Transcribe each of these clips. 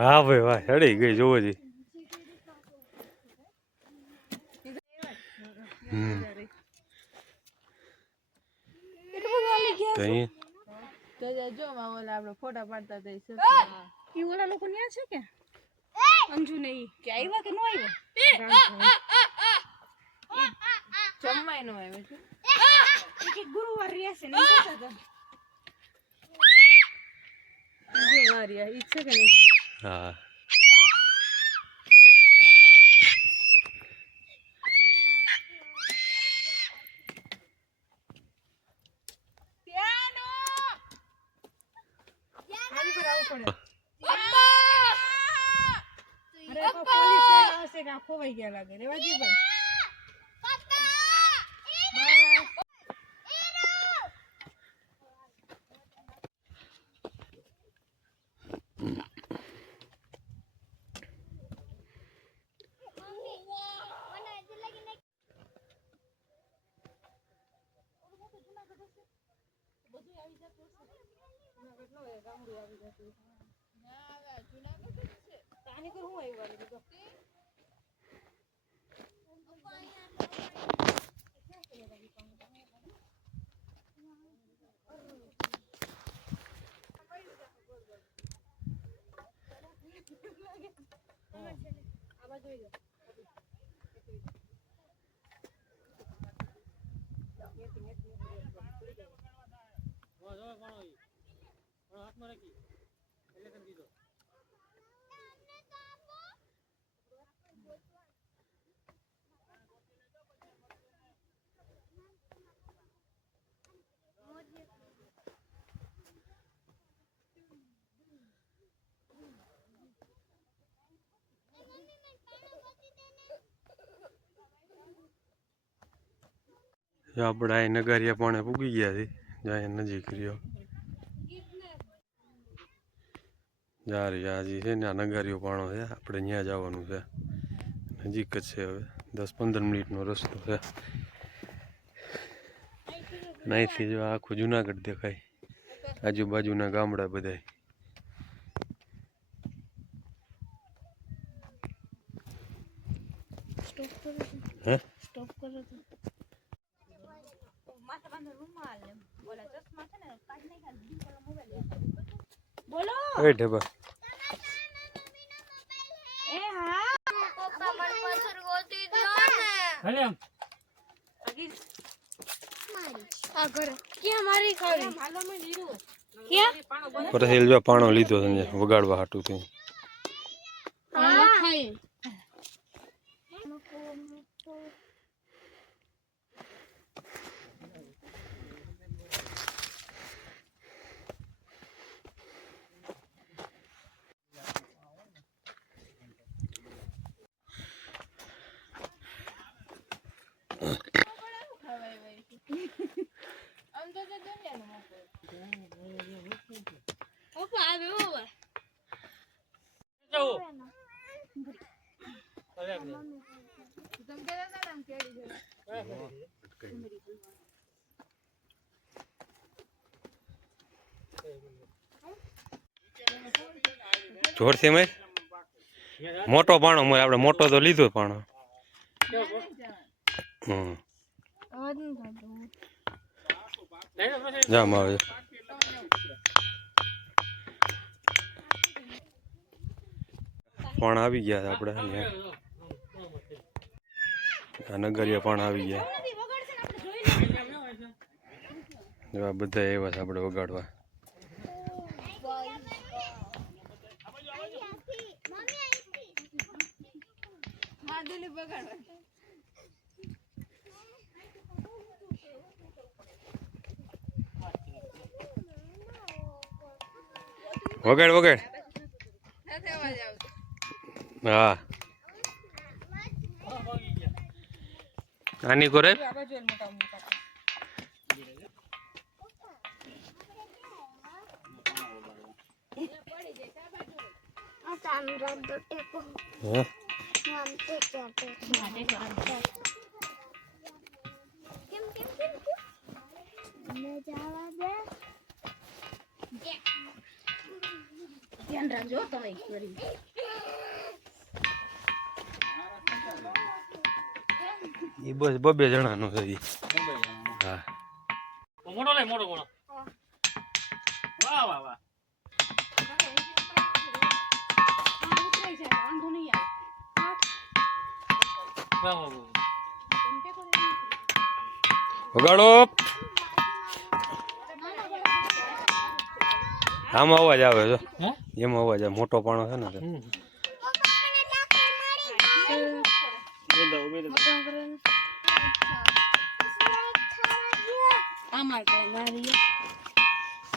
હા ભાઈ વાહ ચડી ગઈ જોવો જી જો ઓલા આપણે ફોટા પાડતા હતા ઈ ઓલા લોકો ન્યા છે કે અંજુ ને ઈ કે આવ્યા કે નો આવ્યા જમવાય નો આવ્યો છે કે ગુરુવાર રહ્યા છે ને કહેતા હતા ગુરુવાર ઈ છે કે નહીં હા ખોવાઈ ગયા લાગે રેવાજી ભાઈ આપણે અહીં નગારિયા પાણે પૂગી ગયા છે જાય નજીક રહ્યો યાર યાજી છે ને આ નગારીઓ પાણો છે આપણે ત્યાં જવાનું છે નજીક જ છે હવે 10-15 મિનિટનો રસ્તો છે અહીંથી જો આખું જુનાગઢ દેખાય આજુબાજુના ગામડા બધાય હે સ્ટોપ કરો તો માથે બાંધો રૂમાલ ને બોલા ચશ્મા છે ને કાઢ નઈ ખાલી દીકરો મોબાઈલ બોલો એ ઢેબા એ હા પપ્પા મને પથર ગોતી દો ને હાલે અગી મારી આ ઘરે ક્યાં મારી ખાવી હાલો મે લીધું ક્યાં પર હેલ જો પાણો લીધો છે વગાડવા હાટું થી હા ખાઈ જોરથી મેં મોટો પાણો મળે આપણે મોટો તો લીધો પાણો જામ આવે પણ આવી ગયા આપણે નગરિયા પણ આવી ગયા એવા બધા એવા આપણે વગાડવા વગાડ વગાડ હા આની કરે ધ્યાન રાખજો તમે કરી એ બસ બબે જણાનું છે ઈ. હા મોટો લે મોટો મોટો વાહ વાહ વાહ વાંધો નહીં આવે વાહ વાહ વગાડો. આમાં અવાજ આવે છે હે એમાં અવાજ આવે મોટો પાણો છે ને તે.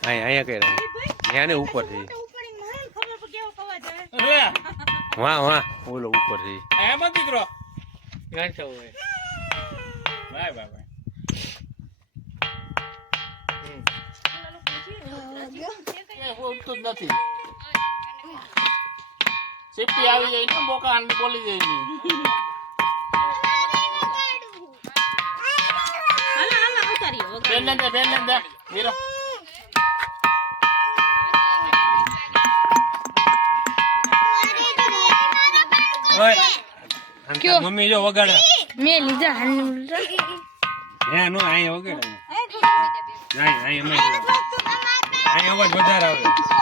અહીંયા કઈ રહ્યા ત્યાં ને ઉપર છે વાહ વાહ ઓલો ઉપર છે એમ જ દીકરો ગાંઠો હોય વાહ વાહ વાહ ઉઠતું જ નથી સિપ્પી આવી જાય ને બોકા આંડી બોલી જાય ની બેન દે વીરો ઓય મમ્મી જો વગાડે મેં લીધા હે નો અહીંયા વગાડે અહીંયા અવાજ વધારે આવે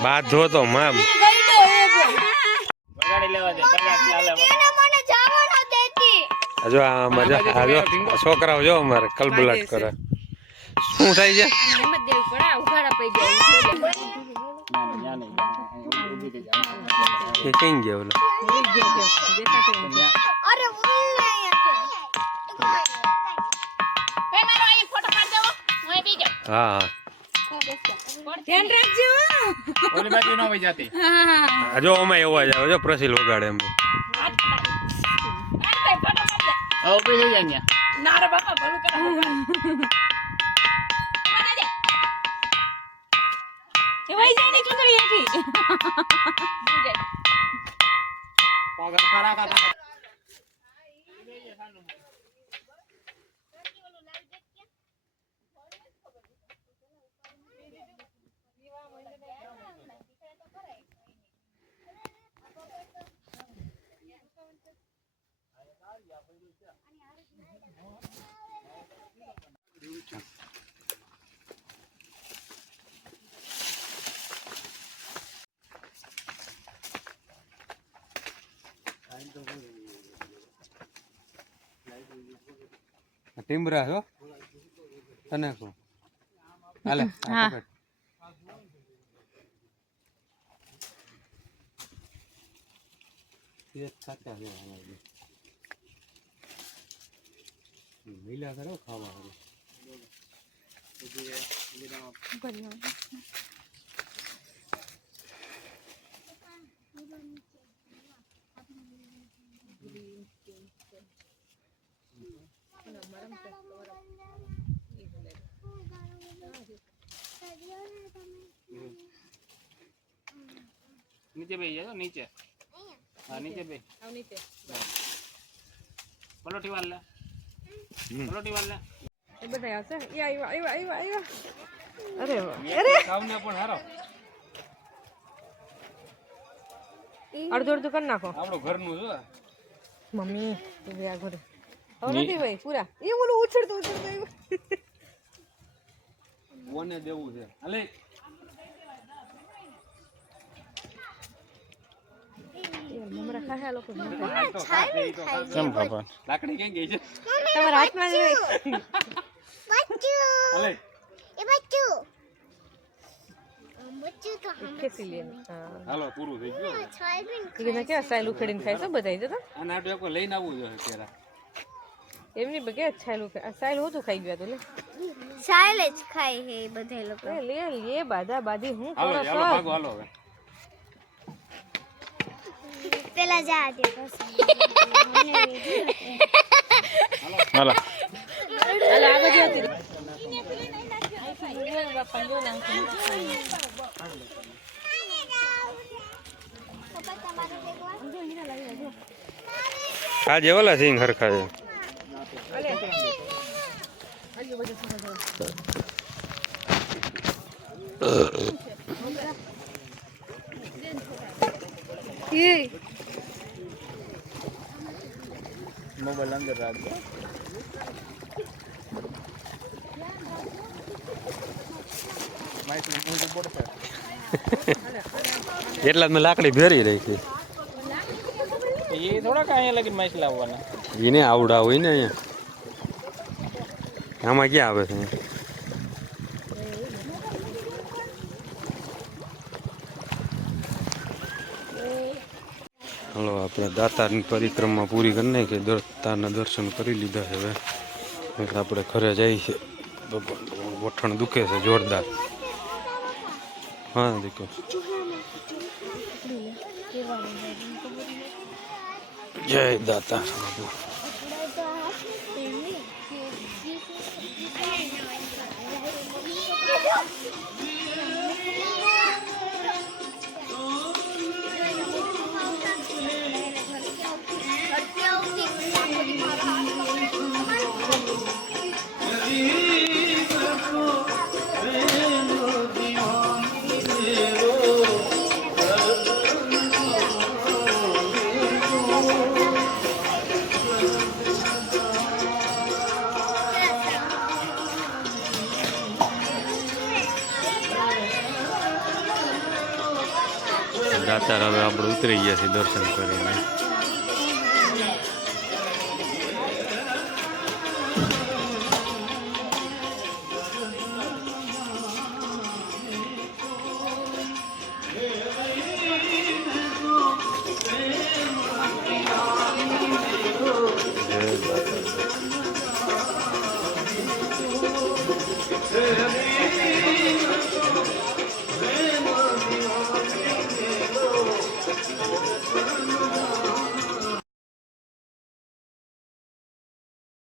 બાધો તો મામ વગાડી લેવા દે કલાક ચાલે જો આ મજા આ જો છોકરાઓ જો અમારે કલબલાટ કરે શું થાય છે એ કઈ ગયા ઓલા હા હા ધ્યાન રાખજો ઓલી બાજુ ન વઈ જાતી આ જો અમાય અવાજ આવે જો પ્રસિલ વગાડે એમ હવે ઉભી થઈ જાય ન્યા નારે બાપા ભલું કરે એ વઈ જાય ને ચુંદડી હેઠી પગર ખરા કાકા ટીમરા છો તને શું હાલે આ પકડ ये ખાતા છે આમાં મિલા કરો ખાવા હારું નીચે બેસી જાઓ નીચે હા નીચે બે પલોઠી વાળ લે પલોઠી વાળ લે એ બધા આવશે એ આવ્યા અરે ખાવને પણ હારો અડધો અડધો કરી નાખો આપણું ઘરનું છે મમ્મી તું આ ઘરે હવે નથી ભાઈ પૂરા એ ઓલું ઉછળતો કોને દેવું છે હાલે મમરા ખાયા લોકો કેમ ખબર લાકડી ક્યાં ગઈ છે તમારા હાથમાં જ હોય હાલે ખેંચી લે હાલો પૂરું થઈ ગયું એ કેવા સ્ટાઇલ ઉખેડીને ખાય છે બધા જતા અને આટલું એક લઈને આવવું જોઈએ પેલા એમની બે કે છાયલું સ્ટાઇલ હોતું ખાઈ ગયા તો લે ચાલે જ ખાય હે બધા લોકો લે લે બાધા બાધી હું હાલો કરો હાલો ભાગો હાલો હવે પેલા જા દે હાલો આજે ઓલા સિંગ હરખા છે. મોબાઈલ અંદર રાખજો. એટલા જ મેં લાકડી ભેરી રાખી. એ થોડાક અહીંયા લગી માછ લાવવાના. એને આવડા હોય ને અહીંયા. આમાં ક્યાં આવે છે? હલો, આપણે દાતારની પરિક્રમા પૂરી કરી નાખી. દાતાના દર્શન કરી લીધા છે હવે. એટલે આપણે ઘરે જઈએ છીએ. વઠણ દુખે છે જોરદાર. હા દીકો, જય દાતા. દાતાર હવે આપણે ઉતરી ગયા છીએ દર્શન કરીને.